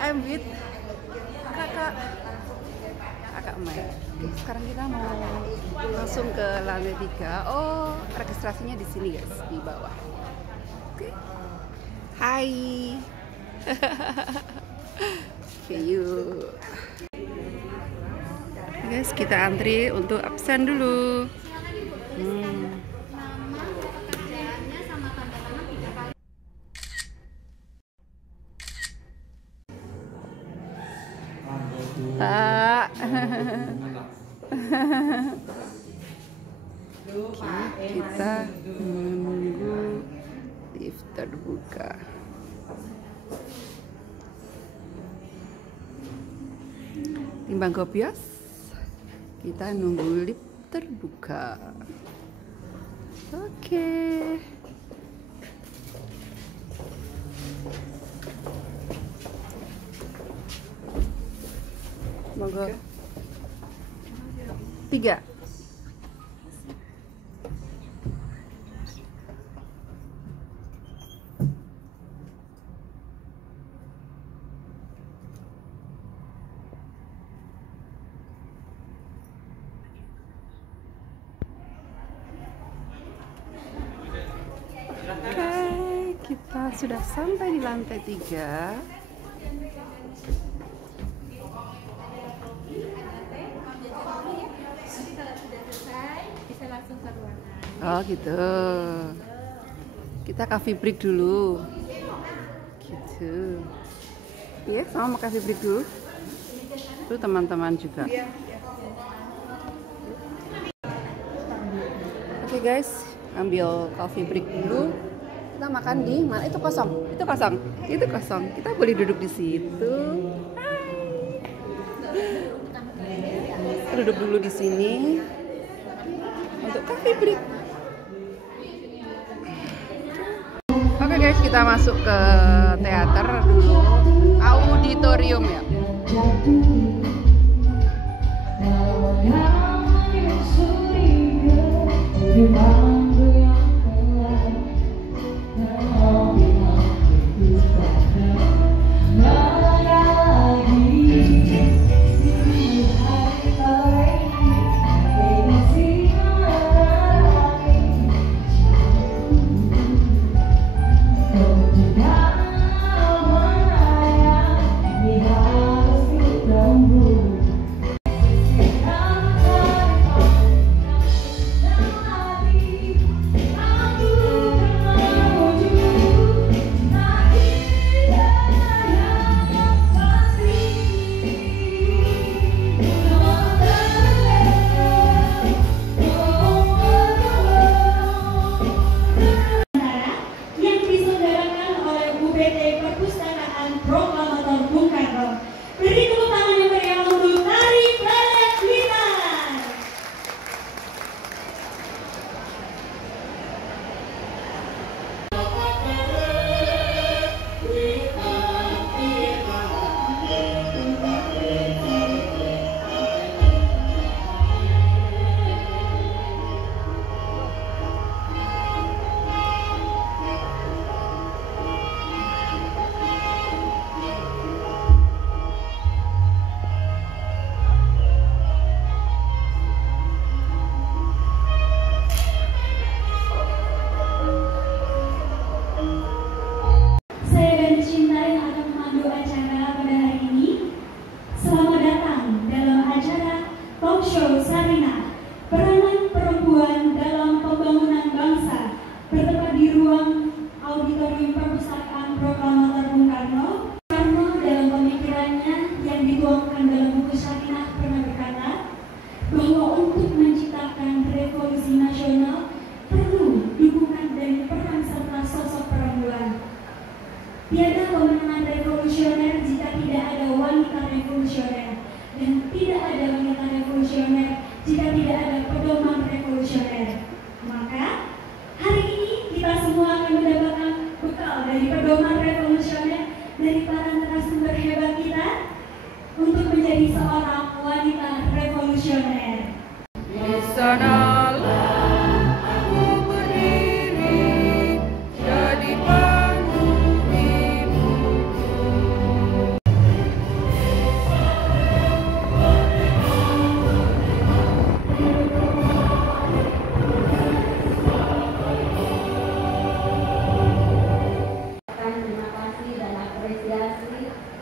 I'm with kakak Mai. Sekarang kita mau langsung ke lantai 3. Oh, registrasinya di sini guys, di bawah. Oke. Hai. Oke, yuk. Guys, kita antri untuk absen dulu. Pak. Kita menunggu lift terbuka. Timbang Gobios, kita nunggu lift terbuka. Oke. Monggo. 3. Oke, kita sudah sampai di lantai 3. Oh gitu. Kita coffee break dulu. Gitu. Iya, sama mau coffee break dulu. Itu teman-teman juga. Oke guys, ambil coffee break dulu. Kita makan di mana? Itu kosong. Itu kosong. Itu kosong. Kita boleh duduk di situ. Hai. Kita duduk dulu di sini untuk coffee break. Oke guys, kita masuk ke teater dulu, auditorium ya. Tiada kemenangan revolusioner jika tidak ada wanita revolusioner, dan tidak ada wanita revolusioner jika tidak ada pedoman revolusioner. Maka hari ini kita semua akan mendapatkan bekal dari pedoman revolusioner dari para narasumber hebat kita untuk menjadi seorang wanita revolusioner. Di sanalah aku berdiri jadi panggung ibuku.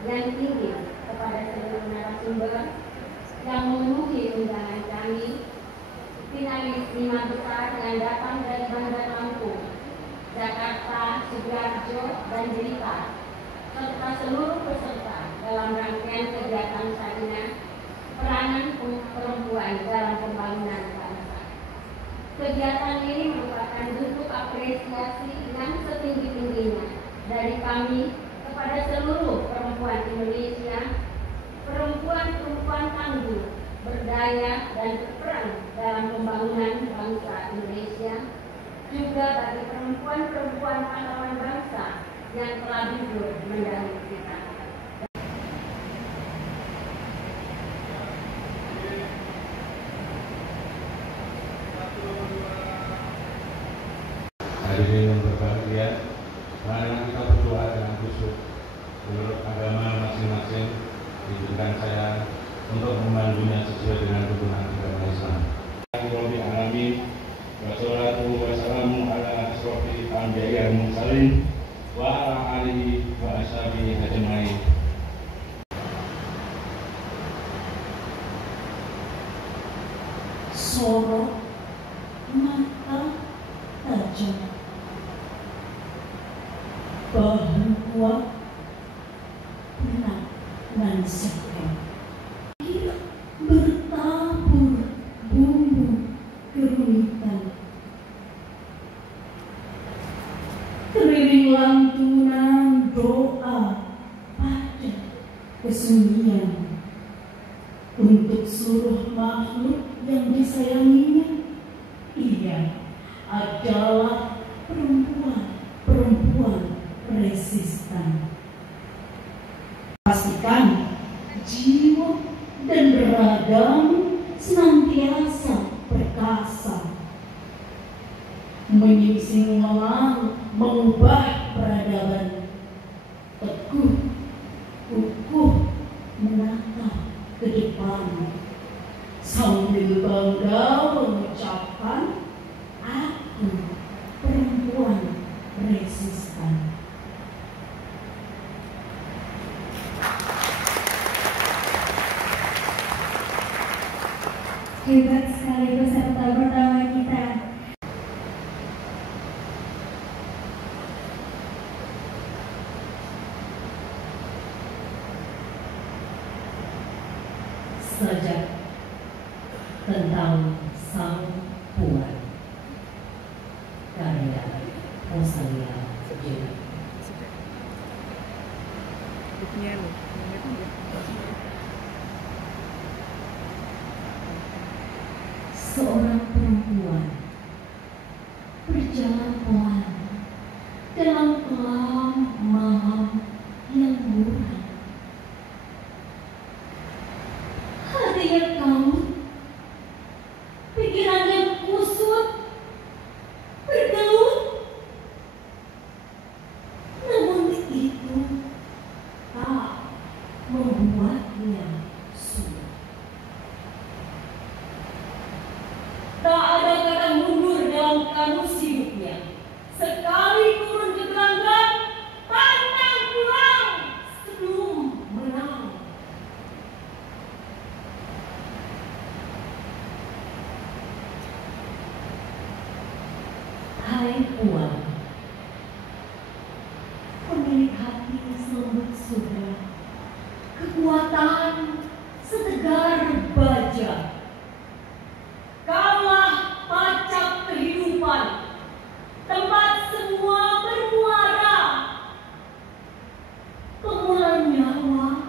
yang tinggi kepada seluruh narasumber yang memenuhi undangan kami, finalis 5 besar yang datang dari Bandar Lampung, Jakarta, Sidoarjo, dan Blitar, serta seluruh peserta dalam rangkaian kegiatan Sarina Peranan Perempuan dalam Pembangunan Bangsa. Kegiatan ini merupakan bentuk apresiasi yang setinggi-tingginya dari kami kepada seluruh perempuan Indonesia, perempuan-perempuan tangguh, berdaya, dan berperan dalam pembangunan bangsa Indonesia, juga bagi perempuan-perempuan pahlawan bangsa yang telah gugur mendahului kita. Hadirin yang berbahagia, marilah kita berdoa dengan khusyuk. Menurut agama masing-masing, izinkan saya untuk memandunya sesuai dengan tuntunan agama Islam. Rabbil alamin, wassalatu wassalamu ala asrofil anbiya'i wal mursalin wa ala alihi wa ashabihi ajmain. Sorot mata tajam, bahu kuat, berat dan segar, bertabur bumbu kerumitan, teriring lantunan doa pada kesunyian untuk seluruh makhluk yang disayanginya. Ia adalah perempuan resisten. Pastikan jiwa dan beragam senantiasa perkasa, menyingsing mengubah peradaban, teguh kukuh menatap ke depan, sambil bangga mengucapkan, aku perempuan resisten. Hebat sekali peserta pertama kita. Sajak tentang Sang Puan, karya Rosalia Jena. Bukunya loh. Seorang perempuan berjalan pelan dalam kelam malam yang buram. Hatinya kalut, pikirannya kusut, bergelut. Namun itu tak membuatnya surut. Tak ada kata mundur dalam kamus hidupnya. Sekali turun ke gelanggang, pantang pulang sebelum menang. Hai Puan, pemilik hati selembut surga, kekuatan setegar baja. Kaulah pacak kehidupan, tempat semua bermuara, pemulaan nyawa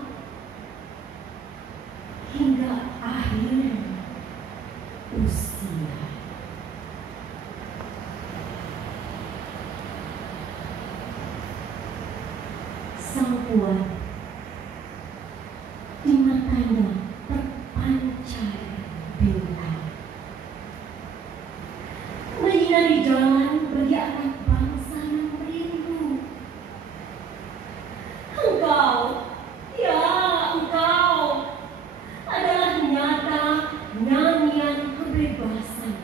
hingga akhir usia. Sang Puan, di matanya terpancar bintang, menyinari jalan bagi anak bangsa yang merindu. Engkau, ya engkau, adalah nyata nyanyian kebebasan.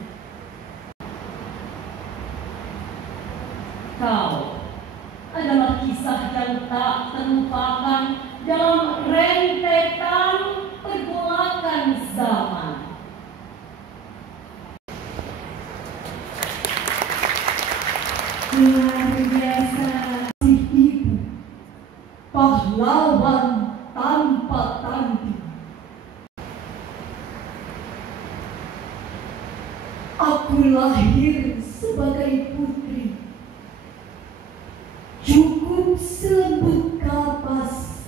Kau adalah kisah yang tak terlupakan dalam lahir sebagai putri, cukup selembut kapas,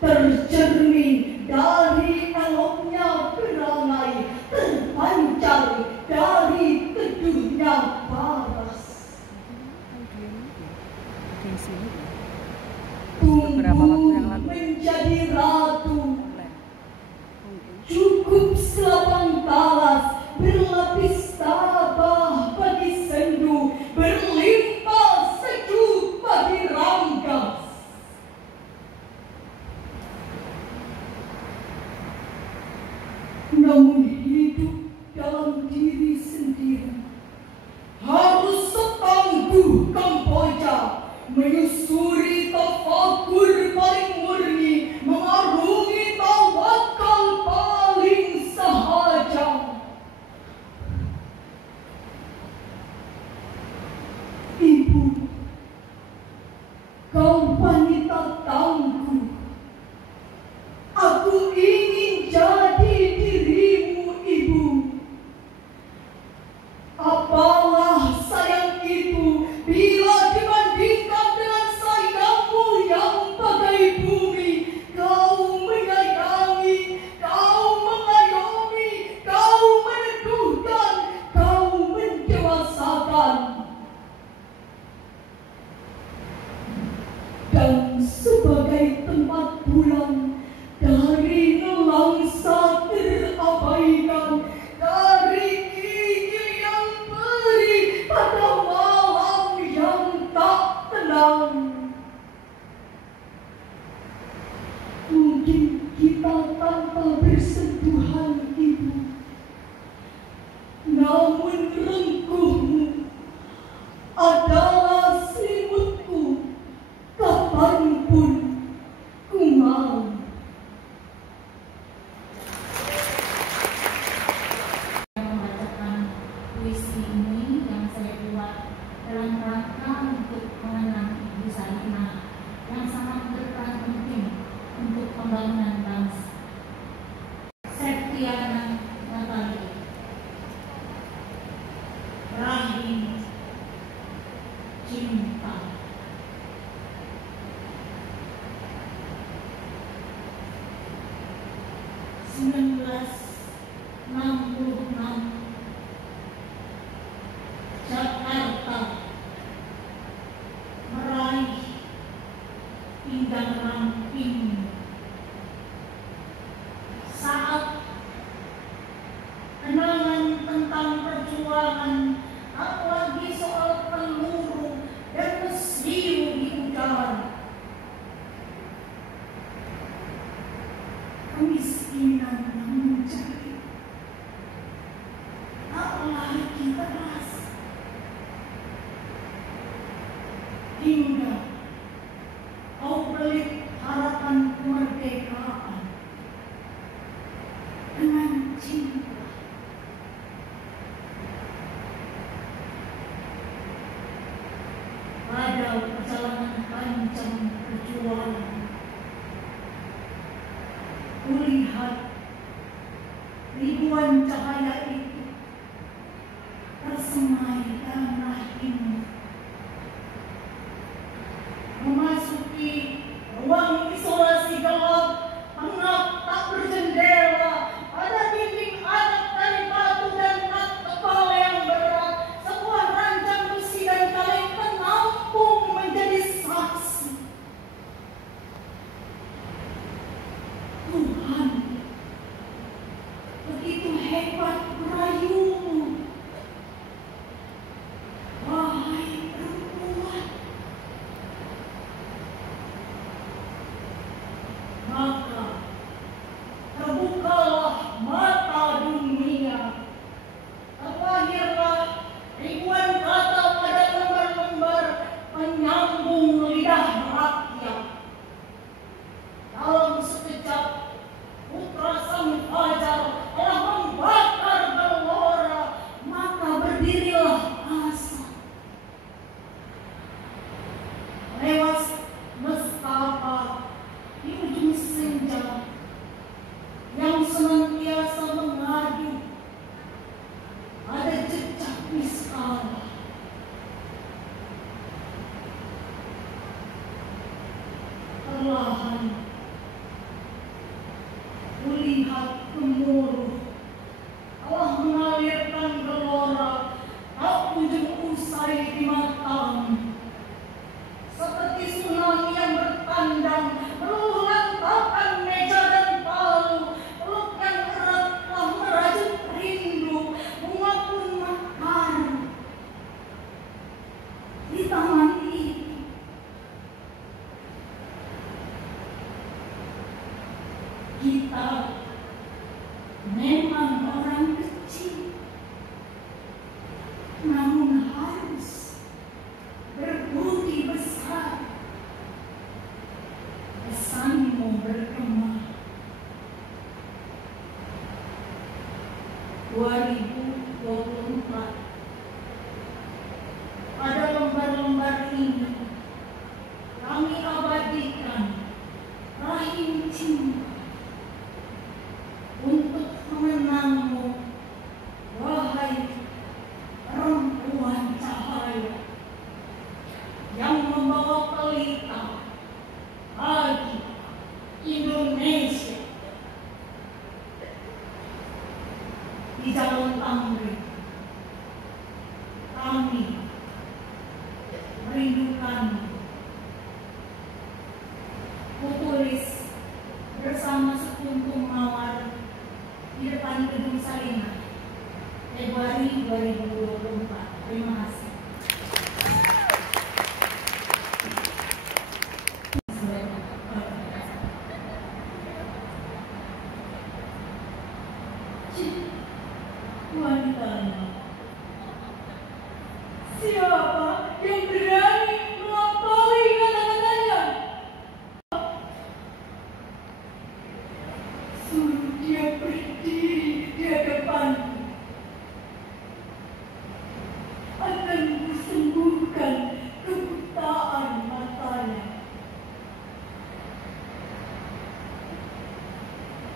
tercermin dari eloknya perangai, terpancar dari teduhnya paras. Tumbuh menjadi ratu, cukup selapang talas, berlapis tabah bagi sendu, berlimpah sejuk bagi ranggas. Namun hidup dalam diri sendiri harus setangguh Kamboja, menyusuri tafakur paling murni, mengarungi tawakal paling sahaja. Ibu, kau wanita tangguh, aku ingin jadi dirimu, Ibu. Apalah sayang itu bila dibandingkan dengan sayangmu yang bagai bumi. Kau menyayangi, kau mengayomi, kau meneduhkan, kau mendewasakan. Dan sebagai tempat pulang dari nelangsa terabaikan, dari gigi yang perih pada malam yang tak tenang. Mungkin kita tanpa bersentuhan, Ibu, namun rengkuhmu adalah selimutku kapanpun ku mau. Membacakan puisi ini yang saya buat dalam rangka untuk mengenang Ibu Sarina yang sangat berperan penting untuk pembangunan bangsa. Septiana Natali, Rahim Cinta. Jakarta meraih hingga ramping saat kenangan tentang perjuangan, apalagi soal peluru dan mesiu di udara. Kemiskinan yang menjadi apalagi keras, hingga kau pelik harapan kemerdekaan dengan cinta. Pada perjalanan panjang perjuangan, kulihat ribuan cahaya itu tersemai dalam rahimmu, memasuki ruang isolasi gelap, pengap tak berjendela, pada dinding atap dari batu dan kat tebal yang berat, sebuah ranjang besi dan kaleng penampung menjadi saksi. Tuhan, begitu hebat merayumu, wahai perempuan. Maka terbukalah mata dunia, terlahirlah ribuan kata pada lembar-lembar penyambung lidah rakyat. Dalam sekejap, putra sang fajar telah membakar gelora, maka berdirilah asa. Lewat nestapa di ujung senja yang melihat gemuruh, Allah mengalirkan gelora, tak kunjung usai di matamu. Seperti tsunami yang bertandang, meluluh lantakan meja dan palu, peluk yang erat telah merajut rindu, bunga pun mekar di taman itu. Kita memang orang kecil, namun harus berbudi besar. Pesanmu bergema. 2024. Pada lembar-lembar ini kami abadikan rahim cinta untuk mengenangmu, wahai perempuan cahaya yang membawa pelita bagi Indonesia. Di Jalan Tamrin kami merindukanmu. Kutulis bersama sekuntum mawar di depan gedung Sarinah, Februari 2024. Terima kasih. Wanitanya, siapa yang berani melampaui kata-katanya? Suruh dia berdiri di hadapanku. Akan kusembuhkan kebutaan matanya.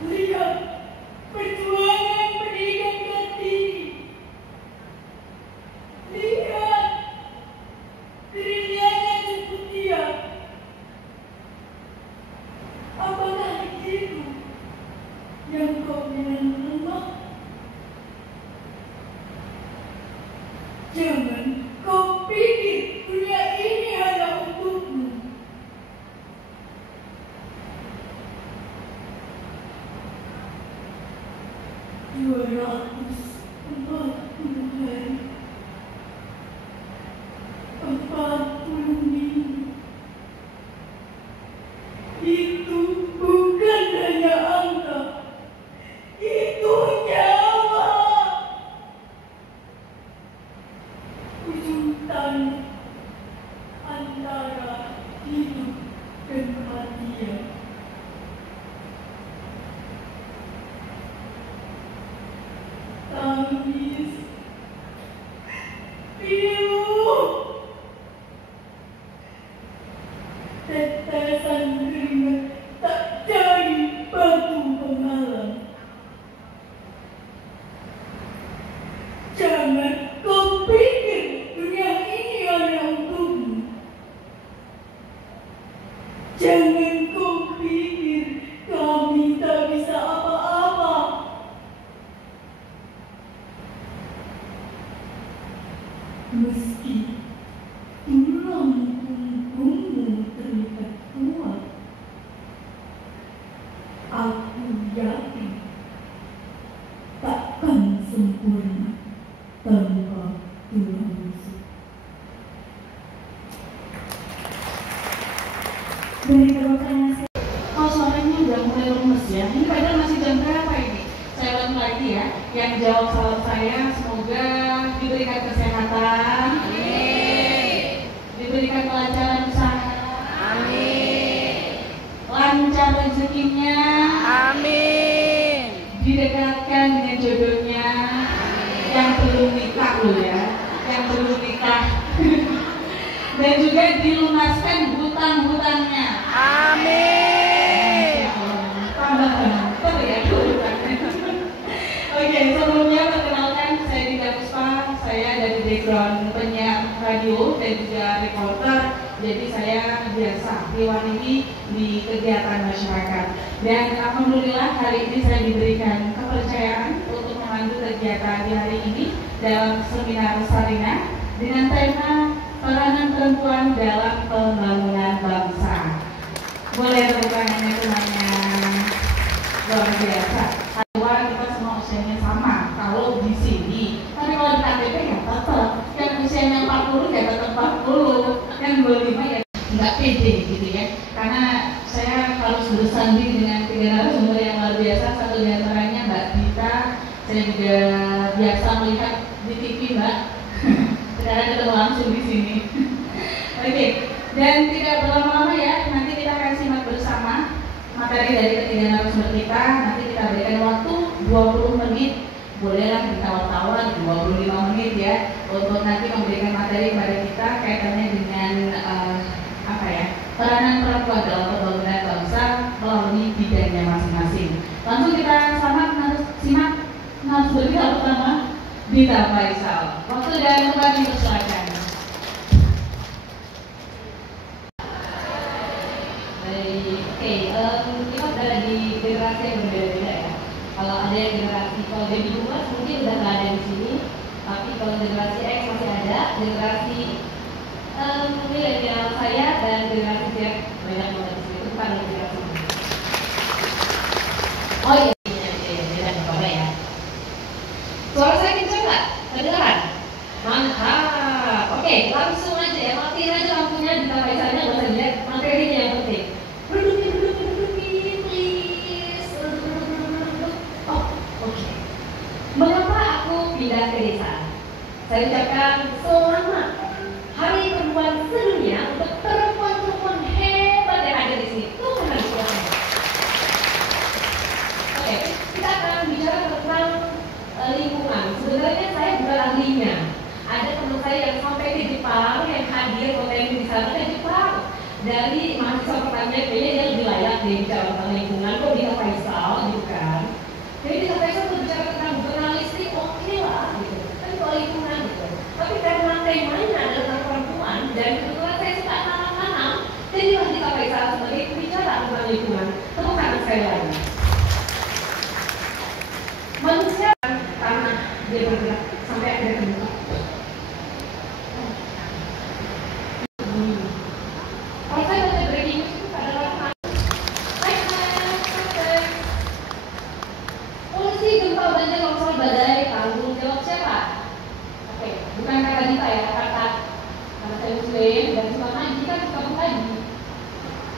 Lihat perjuangan pendidikan Kartini. Lihat kerilaian jemput dia. Apakah itu yang kau bilang lemah? Jangan kau pikir dunia ini hanya untukmu. Itu bukan hanya angka, itu nyawa. Ujung tanduk antara hidup dan kematian. Tangis, pilu, tetesan keringat tak jadi batu penghalang. Jangan kau pikir dunia ini hanya untukmu. Jangan kau pikir kami tak bisa apa-apa. Meski tulang punggungmu terlihat kuat, aku yakin takkan sempurna tanpa tulang rusuk. Dari perwakilan Oh, suaranya udah mulai lemes ya. Ini padahal masih jam berapa ini? Saya ulang lagi ya. Yang jawab salam saya semoga diberikan kesehatan, diberikan kelancaran usaha, lancar rezekinya, didekatkan dengan jodohnya, yang belum nikah loh ya, yang belum nikah, dan juga dilunaskan hutang-hutangnya. Tambah banter ya hutangnya. Oke, sebelumnya perkenalkan saya Dika Puspa, saya dari background penyiar radio dan juga reporter, jadi saya biasa diwani di kegiatan masyarakat. Dan alhamdulillah hari ini saya diberikan kepercayaan untuk memandu kegiatan di hari ini dalam seminar Sarina dengan tema peranan perempuan dalam pembangunan bangsa. Boleh tepuk tangannya semuanya, luar biasa. Kedua, kita semua usianya sama kalau di sini, tapi kalau di KTP ya tetap yang usianya 40 ya tetap 40, yang 25 ya nggak pede gitu ya. Karena saya harus bersanding dengan 3 narasumber yang luar biasa. Satu di antaranya Mbak Dita, saya juga biasa melihat di TV Mbak. Sekarang ketemu langsung di sini. Oke, dan tidak berlama-lama ya, nanti kita akan simak bersama materi dari ketiga narasumber kita. Nanti kita berikan waktu 20 menit, bolehlah ditawar-tawar 25 menit ya, untuk nanti memberikan materi kepada kita kaitannya dengan peranan perempuan dalam pembangunan bangsa melalui bidangnya masing-masing. Langsung kita simak narasumber kita pertama, Dita Faisal. Waktu dan tempat dipersilakan. Kita berada di generasi yang berbeda-beda ya. Kalau ada yang generasi, kalau baby boomers mungkin udah nggak ada di sini, tapi kalau generasi X masih ada, generasi milenial saya dan generasi Z banyak banget di sini. Itu bukan generasi ini. Oh iya, beda apa ya? Suara saya kencang nggak? Kedengaran? Mantap. Oke, langsung aja ya, matiin aja lampunya, Dita Faisalnya nggak usah dilihat, materinya yang penting. Mengapa aku pindah ke desa? Saya ucapkan selamat Hari Perempuan Sedunia untuk perempuan-perempuan hebat yang ada di sini. Tuh harus silakan. Oke, kita akan bicara tentang lingkungan. Sebenarnya saya bukan ahlinya. Ada teman saya yang sampai ke Jepang, yang hadir potensi di sana ke Jepang. Dari mahasiswa pertama, kayaknya dia lebih layak deh bicara tentang lingkungan. Kok Dita Faisal, gitu kan? Jadi Dita Faisal berbicara tentang jurnalistik, oke lah, gitu. Tapi soal lingkungan, gitu. Tapi karena temanya adalah tentang perempuan dan kebetulan saya suka tanam-tanam, jadilah Dita Faisal sebagai pembicara tentang lingkungan. Tepuk tangan sekali lagi. Manusia tanah dia bergerak sampai akhirnya terbentuk. Kalau saya baca breaking news itu pada waktu polisi gempa banjir longsor badai tanggung jawab siapa? Oke, bukan kata Dita ya, kata saya muslim dan suka ngaji kan suka mengkaji.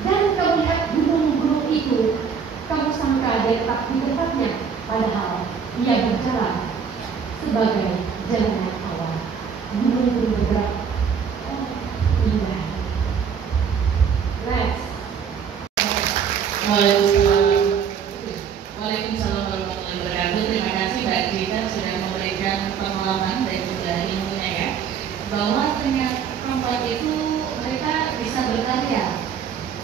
Dan kamu lihat gunung-gunung itu, kamu sangka dia tetap di tempatnya, padahal ia berjalan sebagai jalan yang awal. Gunung-gunung bergerak. Oh, indah. Next. Waalaikumsalam warahmatullahi wabarakatuh. Terima kasih Mbak Dita sudah memberikan pengalaman dan juga ilmunya ya, bahwa ternyata perempuan itu mereka bisa berkarya.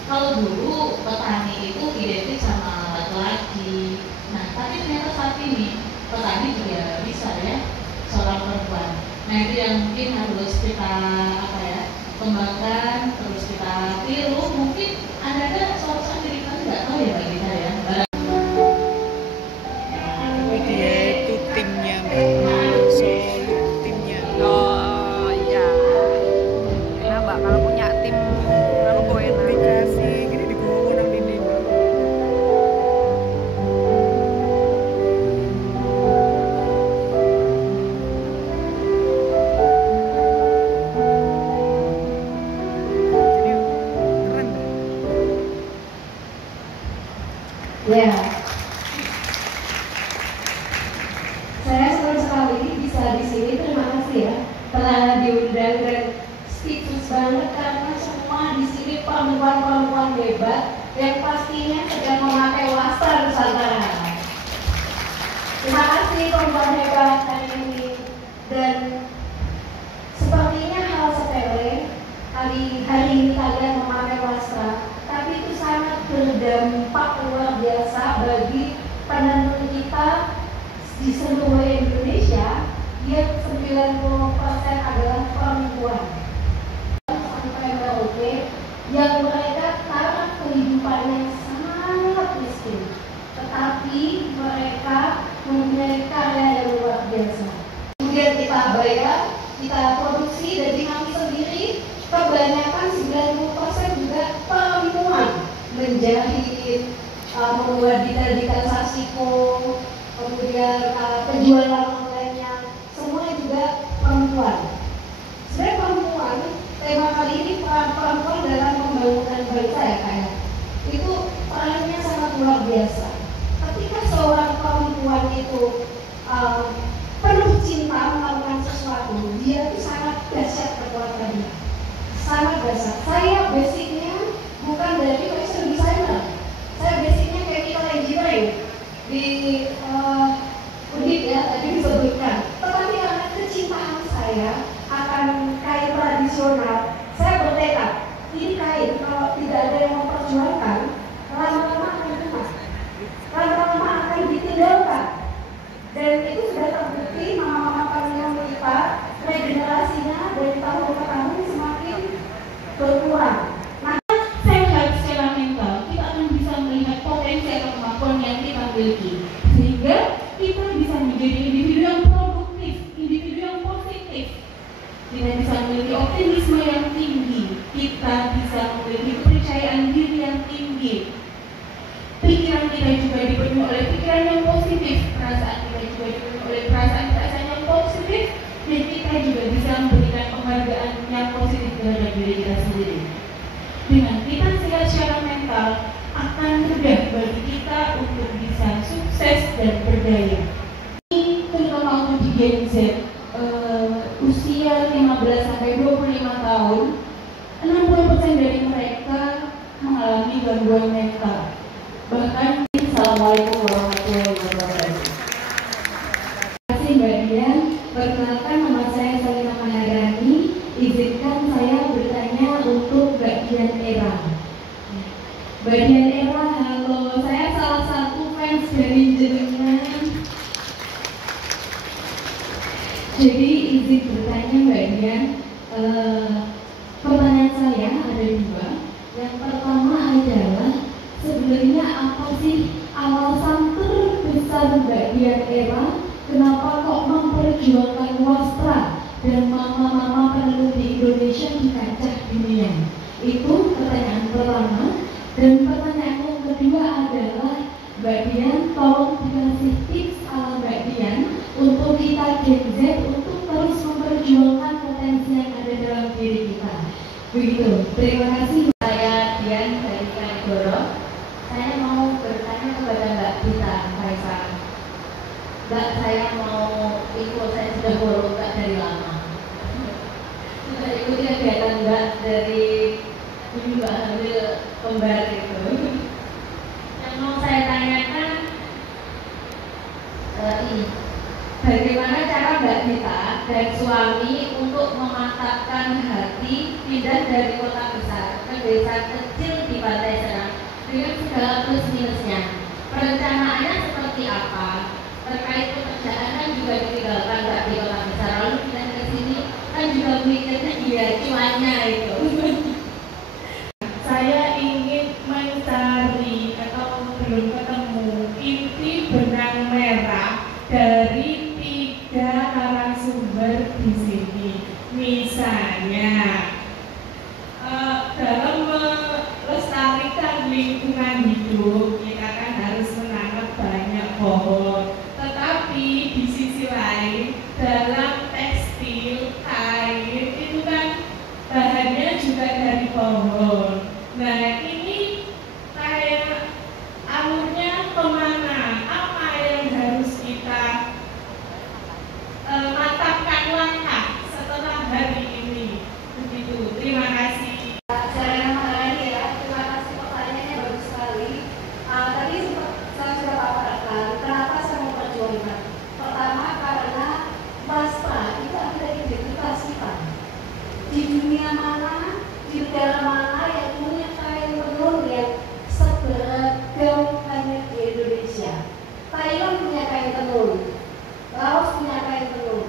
Kalau dulu petani itu identik sama laki-laki, nah tapi ternyata saat ini petani juga bisa ya seorang perempuan. Nah itu yang mungkin harus kita kembangkan, terus kita tiru. Mungkin ada suatu saat diri kita nggak tahu ya Mbak Dita ya. Dia itu timnya, solid timnya. Oh iya. Enak Mbak kalau punya tim lalu kok enak. Dikasih gini digulung nang dinding. Jadi keren. Ya, saya senang sekali bisa di sini. Terima kasih ya telah diundang dan speechless banget karena semua di sini perempuan-perempuan hebat yang pastinya sedang memakai wastra Nusantara. Terima kasih perempuan hebat hari ini. Dan sepertinya hal sepele hari ini kalian memakai wastra, tapi itu sangat berdampak luar biasa bagi penenun kita di seluruh Indonesia. Yang 90% adalah perempuan sampai Merauke yang mereka taraf kehidupannya sangat miskin. membuat detail-detail sasiko, kemudian penjualan online-nya, semua juga perempuan. Sebenarnya perempuan, tema kali ini perempuan dalam pembangunan bangsa ya kayak itu perannya sangat luar biasa. Ketika seorang perempuan itu penuh cinta melakukan sesuatu, dia itu sangat dahsyat kekuatannya, sangat dahsyat. Saya basicnya bukan dari fashion designer, saya basicnya chemical engineering di Undip ya, tadi disebutkan. Tetapi karena kecintaan saya akan kain tradisional, saya bertekad ini kain kalau tidak ada yang memperjuangkan, lama-lama akan punah, lama-lama akan ditinggalkan. Dan itu sudah terbukti, mama-mama kalian kita regenerasinya dari tahun ke tahun semakin berkurang. Sehat secara mental, kita akan bisa melihat potensi atau kemampuan yang kita miliki, sehingga kita bisa menjadi individu yang produktif, individu yang positif. Kita bisa memiliki optimisme yang tinggi, kita bisa memiliki kepercayaan diri yang tinggi. Pikiran kita juga dipenuhi oleh pikiran yang positif, perasaan kita juga dipenuhi oleh perasaan yang positif, dan kita juga bisa memberikan penghargaan yang positif terhadap diri kita sendiri. Dengan kita sehat secara mental, akan mudah bagi kita untuk bisa sukses dan berdaya. Ini terutama untuk di Gen Z, usia 15-25 tahun, 60% dari mereka mengalami gangguan mental. Bahkan, Assalamualaikum warahmatullahi wabarakatuh. Terima kasih Mbak Dian. Perkenalkan, nama saya Salima Maharani. Izinkan saya bertanya untuk Mbak Dian Era. Mbak Dian Era, halo. Saya salah satu fans dari jenengan. Jadi izin bertanya Mbak Dian. Pertanyaan saya ada dua. Yang pertama adalah sebenarnya apa sih alasan terbesar Mbak Dian Era kenapa kok memperjuangkan wastra dan mama-mama penenun di Indonesia di kancah dunia? Itu pertanyaan pertama. Dan pertanyaan yang kedua adalah Mbak Dian, tolong dikasih tips ala Mbak Dian untuk kita Gen Z untuk terus memperjuangkan potensi yang ada dalam diri kita. Begitu. Terima kasih. Saya Dian dari Kanigoro. Saya mau bertanya kepada Mbak Dita Kaisang. Mbak, saya mau ikut, saya sudah follow Mbak dari lama. Sudah ikuti kegiatan Mbak dari dulu Mbak ambil kembar itu. Yang mau saya tanyakan ini, bagaimana cara Mbak Dita dan suami untuk memantapkan hati pindah dari kota besar ke desa kecil di Pantai Serang dengan segala plus minusnya? Perencanaannya seperti apa? Terkait pekerjaan kan juga ditinggalkan Mbak di kota besar, lalu pindah ke sini kan juga mikirnya iya cuannya itu. Saya ingin mencari atau belum ketemu inti benang merah dari 3 narasumber di sini. Misalnya, dalam melestarikan lingkungan hidup, kita kan harus menanam banyak pohon. Tetapi di sisi lain, dalam tekstil, kain, itu kan bahannya juga dari pohon. Nah, ini kayak alurnya kemana? Apa yang harus kita mantapkan langkah setelah hari ini? Begitu. Terima kasih. Saya Maharani ya. Terima kasih, pertanyaannya bagus sekali. Tadi saya sudah paparkan kenapa saya memperjuangkan. Pertama karena wastra itu adalah identitas kita. Di dunia mana, di negara mana yang punya kain tenun yang seberagam hanya di Indonesia. Thailand punya kain tenun, Laos punya kain tenun,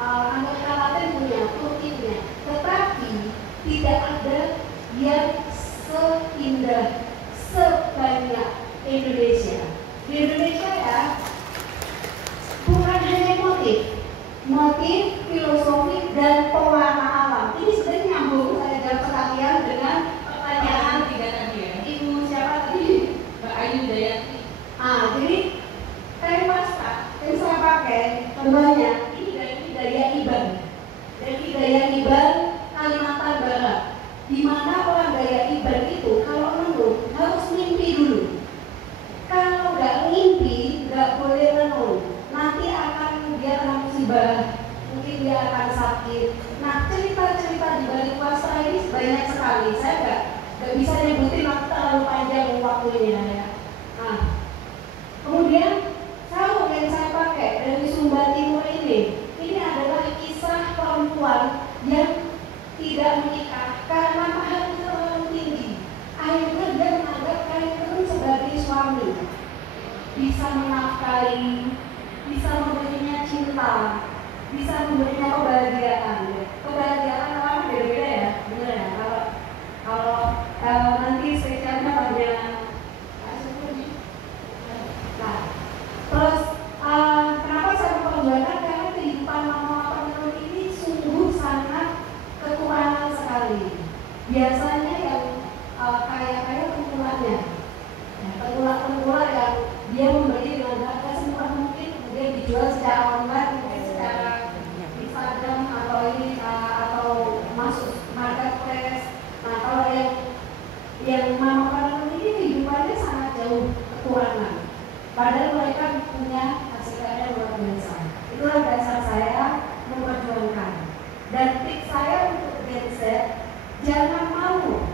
Amerika Latin punya, Turki punya. Tetapi tidak ada yang seindah, sebanyak Indonesia. Di Indonesia ya, bukan hanya motif, filosofi, dan pewarna alam. Ini sebenarnya nyambung saya jawab sekalian dengan pertanyaan Tiga tadi ya. Ibu siapa tadi? Mbak Ayu dan gaya. Jadi kain wastra yang saya pakai contohnya ini gaya Iban. Dari gaya Iban Kalimantan Barat. Di mana orang gaya Iban itu kalau menenun harus mimpi dulu. Kalau nggak mimpi, nggak boleh menenun. Nanti dia akan musibah, mungkin dia akan sakit. Nah, cerita-cerita di balik wastra ini banyak sekali. Saya nggak bisa nyebutin, terlalu panjang waktunya ya. Nah, kemudian sarung yang saya pakai dari Sumba Timur ini adalah kisah perempuan yang tidak menikah karena maharnya terlalu tinggi. Akhirnya dia menganggap kain tenun sebagai suami, bisa menafkahi, bisa memberinya cinta, bisa memberinya kebahagiaan. Kebahagiaan orang beda-beda ya, benar ya. Kalau nanti spesialnya pada nah, terus kenapa saya memperjuangkan, karena kehidupan mama penenun ini sungguh sangat kekurangan sekali. Biasanya yang kaya-kaya tengkulannya, tengkulak yang dia membeli dengan harga semurah mungkin, kemudian dijual secara online, mungkin secara Instagram atau masuk marketplace. Nah, kalau yang mama penenun ini kehidupannya sangat jauh kekurangan. Padahal mereka punya hasil karya luar biasa. Itulah dasar saya memperjuangkan. Dan tips saya untuk Gen Z, jangan malu,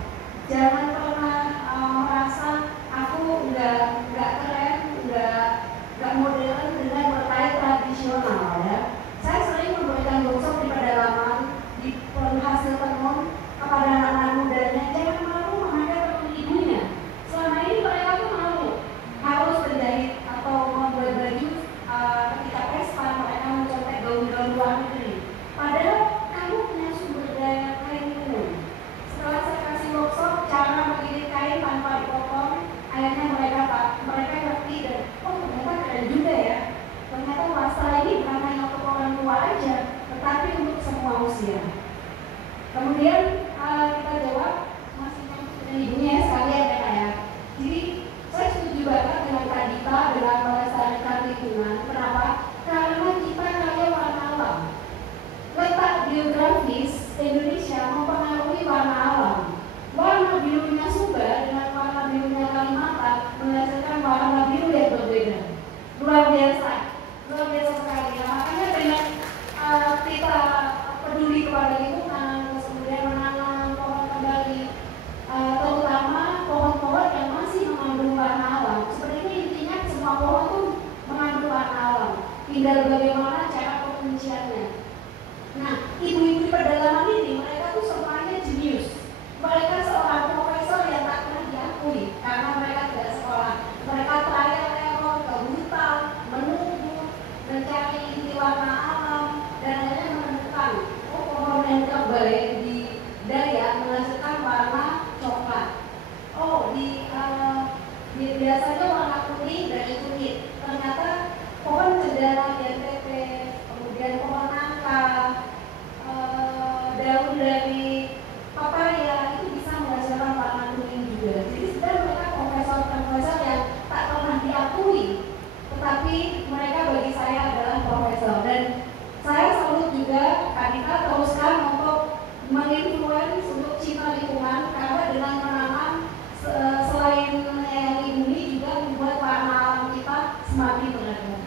jangan pernah merasa aku nggak keren, nggak modern dengan berkait tradisional ya. Saya sering memberikan workshop di pedalaman, di hasil tenun kepada anak-anak mudanya, jangan malu memakai tenun ibunya. Selama ini mereka tuh malu harus berjahit atau membuat baju ketika pesta, mereka mencontek gaun-gaun luar negeri. Padahal kamu punya sumber daya kain tenun. Setelah saya kasih workshop cara mengirit kain tanpa dipotong, akhirnya mereka ngerti dan ternyata keren juga ya. Ternyata wastra ini bukan hanya untuk orang tua aja, tetapi untuk semua usia. Kemudian kita jawab masih nyambung dengan ibunya sekalian ya kayak. Jadi saya setuju banget dengan Kak Dita dengan melestarikan lingkungan. Kenapa? Karena kita kaya warna alam. Letak geografis Indonesia mempengaruhi warna alam. Warna birunya Sumba dengan warna birunya Kalimantan menghasilkan warna biru yang berbeda. Luar biasa sekali. Nah, makanya dengan kita peduli kepada lingkungan, kemudian menanam pohon kembali, terutama pohon-pohon yang masih mengandung warna alam. Sebenarnya intinya semua pohon itu mengandung warna alam. Tinggal bagaimana cara pengunciannya. Nah, ibu-ibu di pedalaman ini mereka tuh semuanya jenius. Mereka seorang profesor yang tak pernah diakui karena mereka tidak sekolah. Mereka trial error ke hutan, menunggu, mencari inti warna alam, dan akhirnya menemukan pohon yang terbaik di Dayak menghasilkan warna coklat. Biasanya warna kuning dari kunyit. Ternyata pohon cendana di NTT, kemudian pohon nangka, daun dari papaya itu bisa menghasilkan warna kuning juga. Jadi sebenarnya mereka profesor yang tak pernah diakui, tetapi mereka bagi saya adalah profesor. Dan saya salut juga Kak Dita teruskan untuk menginfluence untuk cinta lingkungan, karena dengan menanam selain yang ini juga membuat warna alam kita semakin beragam.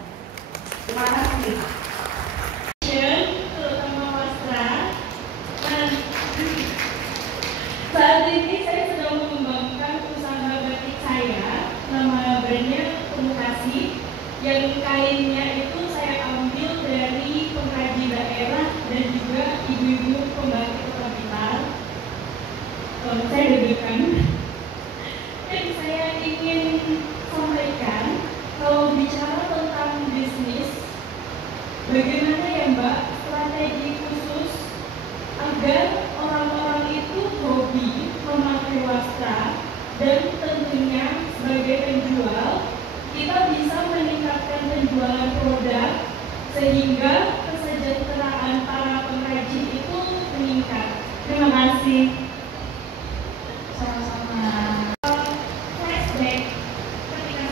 Terima kasih. Terutama wastra. Saat ini saya sedang mengembangkan usaha batik saya, nama brandnya Komutasi, yang kainnya itu saya ambil dari pengkaji daerah dan juga ibu-ibu pembatik kerajinan. Saya deg-degan. Dan saya ingin sampaikan, kalau bicara tentang bisnis, bagaimana ya Mbak strategi khusus agar orang-orang itu hobi memakai wastra, dan tentunya sebagai penjual kita bisa meningkatkan penjualan produk sehingga kesejahteraan para pengrajin itu meningkat. Terima kasih. Sama-sama. Flashback ketika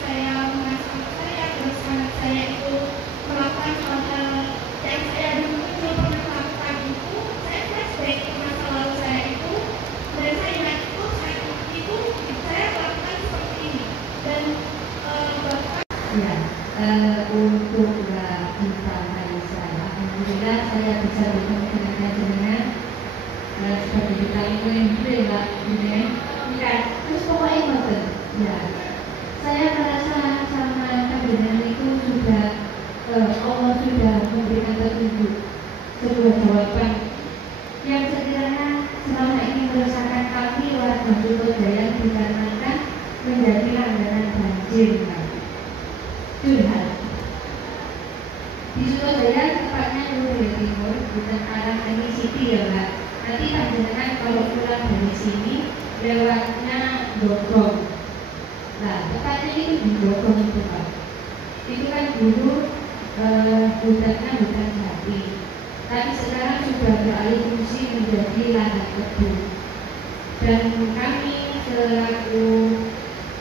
Ya, untuk Mbak Gita Raisa, alhamdulillah saya bisa bertemu dengan panjenengan sebagai Duta itu yang gede Mbak Gede. Ya, terus pokoknya ngoten. Ya, saya merasa sama panjenengan itu sudah Allah sudah memberikan petunjuk sebuah jawaban yang sekiranya selama ini meresahkan kami warga Surabaya dikarenakan menjadi langganan banjir. Curhat di Surabaya tepatnya Surabaya Timur, bukan arah ini City ya Mbak. Nanti panjenengan kalau pulang dari sini lewatnya Bogor. Nah tepatnya itu di Bogor itu Pak. Itu kan dulu hutannya hutan jati, tapi sekarang sudah beralih fungsi menjadi lahan kebun. Dan kami selaku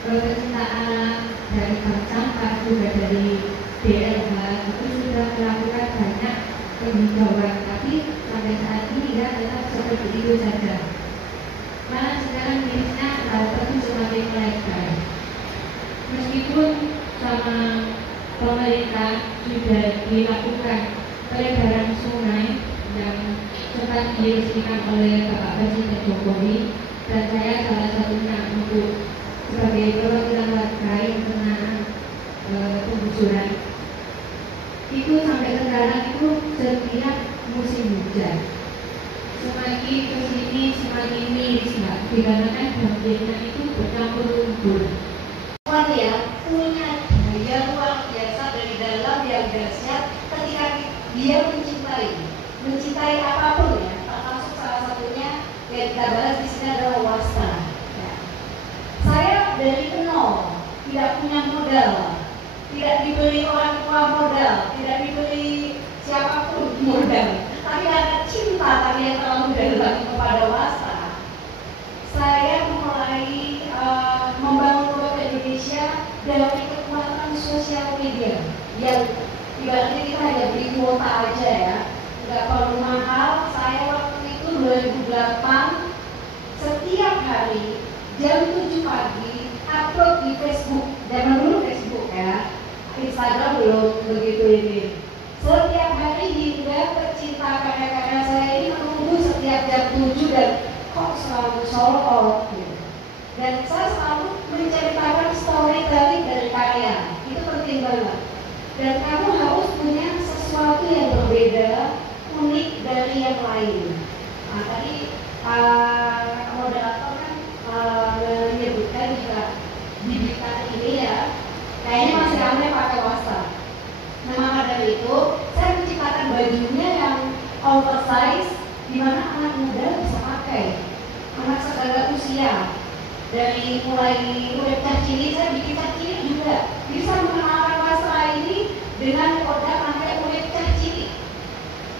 pecinta alam dari bank sampah juga dari DLH itu sudah melakukan banyak penghijauan, tapi sampai saat ini ya tetap seperti itu saja. Malah sekarang mirisnya laut itu semakin melebar. Meskipun sama pemerintah sudah dilakukan pelebaran sungai yang sempat diresmikan oleh Bapak Presiden Jokowi, dan saya salah satunya untuk sebagai perwakilan warga yang kena penggusuran. Itu sampai sekarang itu setiap musim hujan semakin kesini semakin miris Mbak, dikarenakan banjirnya itu bercampur lumpur. Ya, punya daya luar biasa dari dalam yang dahsyat ketika dia mencintai apapun ya, termasuk salah satunya yang kita bahas di sini adalah wasta. Ya. Saya dari nol, tidak punya modal, tidak dibeli orang tua modal, tidak dibeli siapapun modal, tapi karena cinta tadi yang terlalu dalam kepada wasta, saya mulai membangun Web Indonesia dari kekuatan sosial media yang ibaratnya kita hanya beli kuota aja ya, nggak perlu mahal. Saya waktu itu 2008 setiap hari jam 7 pagi upload di Facebook. Zaman dulu Facebook ya, Instagram belum begitu ini. Setiap hari hingga pecinta karya-karya saya ini menunggu setiap jam 7 dan kok selalu sold out gitu. Dan saya selalu menceritakan storytelling dari karya, itu penting banget. Dan kamu harus punya sesuatu yang berbeda, unik dari yang lain. Nah tadi moderator kan menyebutkan juga bibit ini ya, kayaknya masih ramai pakai wasta. Nah maka dari itu saya menciptakan bajunya yang oversize, di mana anak muda bisa pakai, anak segala usia. Dari mulai cah cilik, saya bikin cah cilik juga bisa mengenalkan wasta ini dengan produk pakai kulit cah cilik.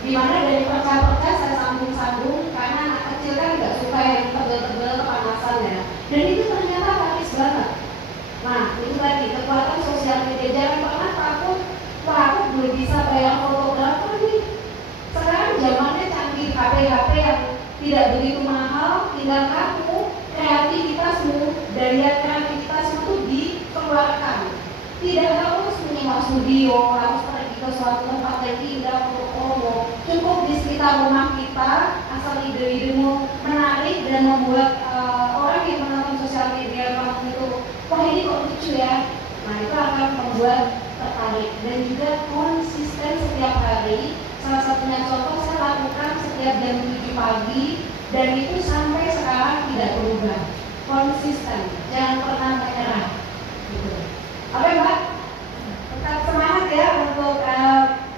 Dimana dari perca-perca saya sambung-sambung karena anak kecil kan nggak suka yang tebel-tebel kepanasan ya. Dan itu ternyata praktis banget. Nah itu tadi kekuatan sosial media. Jangan pernah takut, wah aku belum bisa bayar fotografer nih. Sekarang zamannya canggih, HP-HP yang tidak begitu mahal, tinggal kamu kreativitasmu, daya kreativitasmu itu dikeluarkan. Tidak harus menyewa studio, harus pergi ke suatu tempat yang indah untuk promo. Cukup di sekitar rumah kita, asal ide-idemu menarik dan membuat orang yang menonton sosial media kamu itu, wah ini kok lucu ya. Nah itu akan membuat tertarik dan juga konsisten setiap hari. Salah satunya contoh saya lakukan setiap jam 7 pagi. Dan itu sampai sekarang tidak berubah, konsisten, jangan pernah menyerah. Gitu. Oke Mbak, tetap semangat ya untuk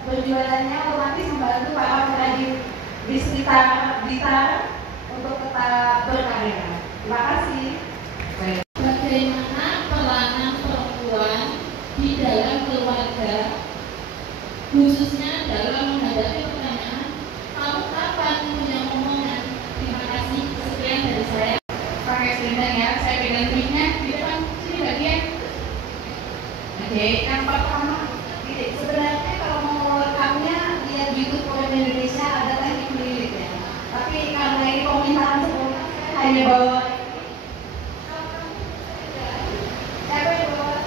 berjualannya, otomatis membantu para pengrajin di sekitar Blitar untuk tetap berkarya. Terima kasih. Bagaimana peranan perempuan di dalam keluarga, khususnya dalam menghadapi pertanyaan, kamu kapan punya omongan? Terima kasih, sekian dari saya. Pakai selendang ya, saya pegang mic-nya di depan sini bagian. Oke, yang pertama, sebenarnya kalau mau rekamnya lihat YouTube Web Indonesia ada teknik melilit ya. Tapi karena ini permintaan sebelumnya saya hanya bawa. Siapa yang bawa?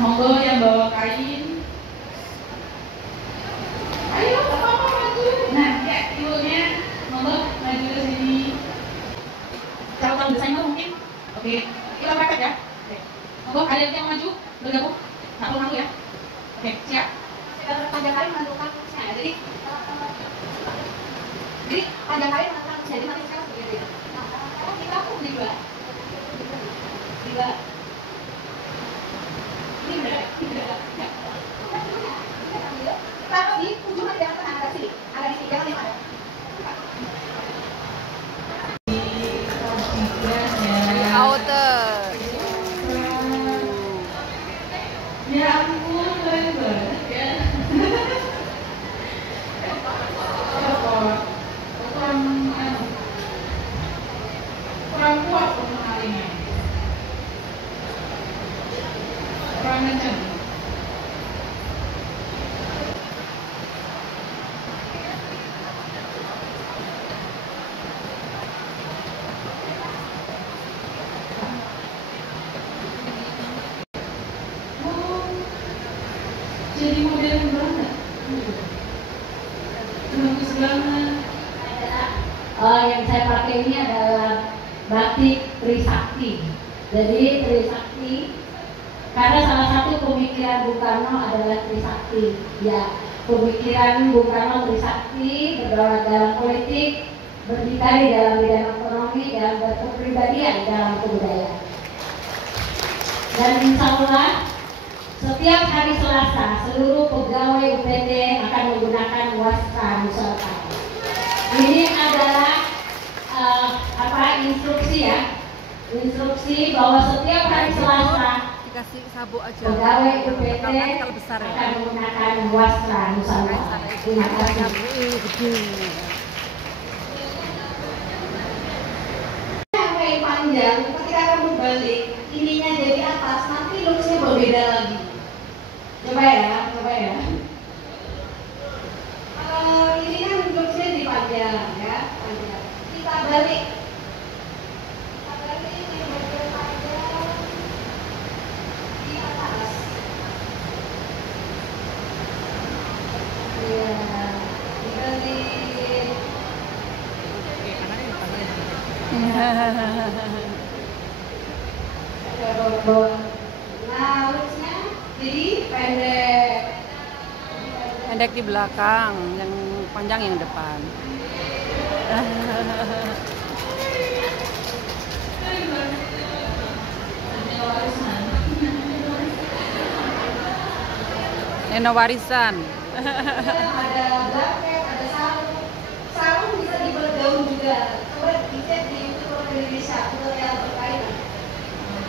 Monggo yang bawa kain. Ayo, apa-apa maju. Nah, ya ibunya, monggo maju ke sini. Kalau tahu desain mungkin, oke, kita pakai ya. Oke. Monggo ada yang maju, bergabung, ngaku-ngaku ya. Oke, siap. Kita panjang kali menentukan kursnya. Jadi panjang kali menentukan kursnya. Jadi nanti sekarang seperti itu. Nah, sekarang kita aku dua. Ini benar. Taruh di ujung di atas ada sini. Ada di sini, jangan di mana. Outer. Ya ampun, keren banget ya. Kurang kuat pengenalinya. Kurang kencang. Jadi modern banget. Bagus banget. Yang saya pakai ini adalah batik Trisakti. Jadi Trisakti karena salah satu pemikiran Bung Karno adalah Trisakti. Ya, pemikiran Bung Karno Trisakti, berdaulat dalam politik, berdikari dalam bidang ekonomi, dan berkepribadian dalam kebudayaan. Dan insya Allah setiap hari Selasa seluruh pegawai UPT akan menggunakan wastra Nusantara. Ini adalah instruksi ya, instruksi bahwa setiap hari Selasa Dikasih sabuk aja. pegawai UPT Kalau besar ya. akan menggunakan wastra Nusantara. Terima kasih. Sampai panjang, ketika kamu balik, ininya jadi atas, nanti looksnya berbeda lagi. Coba ya. Ini kan looksnya di panjang ya, panjang. Kita balik. Ini bagian panjang di atas. Iya, dibalik. Nah, looksnya jadi pendek. Pendek di belakang, yang panjang yang depan. Neno warisan. Ada jaket, ada sarung. Sarung bisa dibuat gaun juga. Coba dicek di YouTube orang Indonesia untuk yang berkaitan.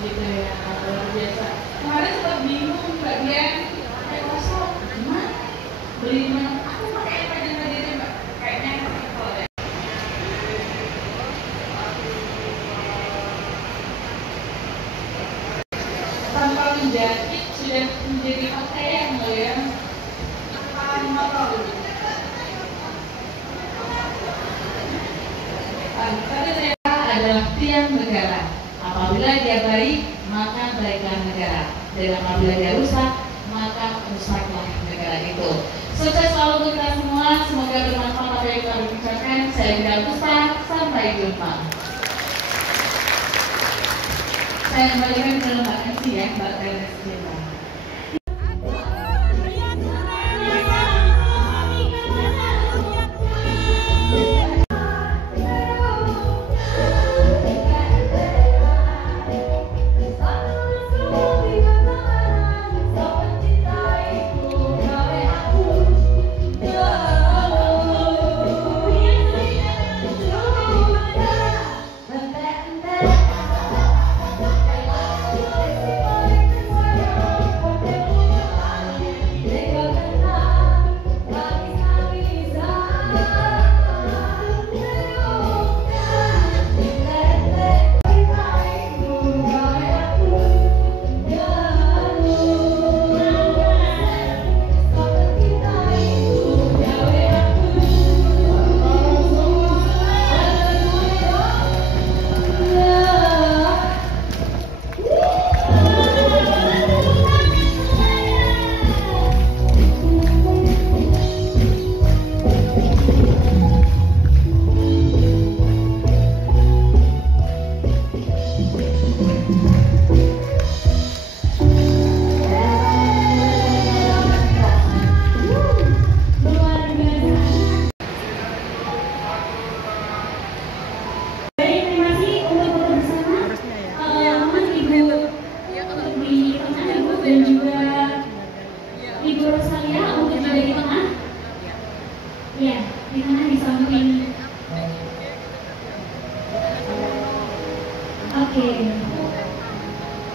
Gitu ya, luar biasa. Kemarin sempat bingung bagian pakai kosong, gimana? Beli mana? Aku pakai apa aja tadi deh, Mbak? Kayaknya simple deh. Tanpa menjahit sudah menjadi pakaian loh ya. Tanpa motor. Tadi saya adalah tiang negara. Apabila dia baik, maka baiklah negara. Dan apabila dia rusak, maka rusaklah negara itu. Sukses selalu untuk kita semua. Semoga bermanfaat apa yang kita bicarakan. Saya Bunda Puspa. Sampai jumpa. Saya kembalikan ke Mbak Nancy ya, Mbak Nancy. Thank you. dan juga Ibu Rosalia untuk ada di tengah. Ya, di tengah di samping. Oke.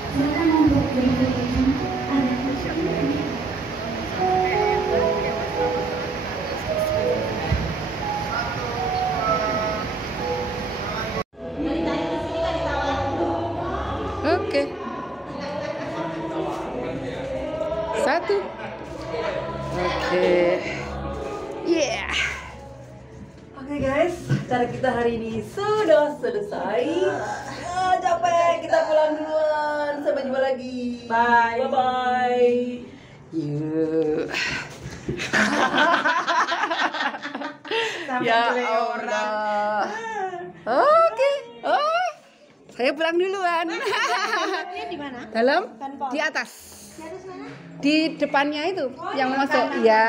Silakan untuk berfoto. Ada. Oke. Satu. Oke. Yeah. Oke guys, acara kita hari ini sudah selesai. Capek, kita pulang duluan. Sampai jumpa lagi. Bye. Bye bye. Yuk. Sampai Ya jumpa orang. Allah. Oke. Oh, saya pulang duluan. Di mana? Dalam? Kantor. Di atas. Di atas mana? Di depannya itu yang yang masuk. kanan. Ya.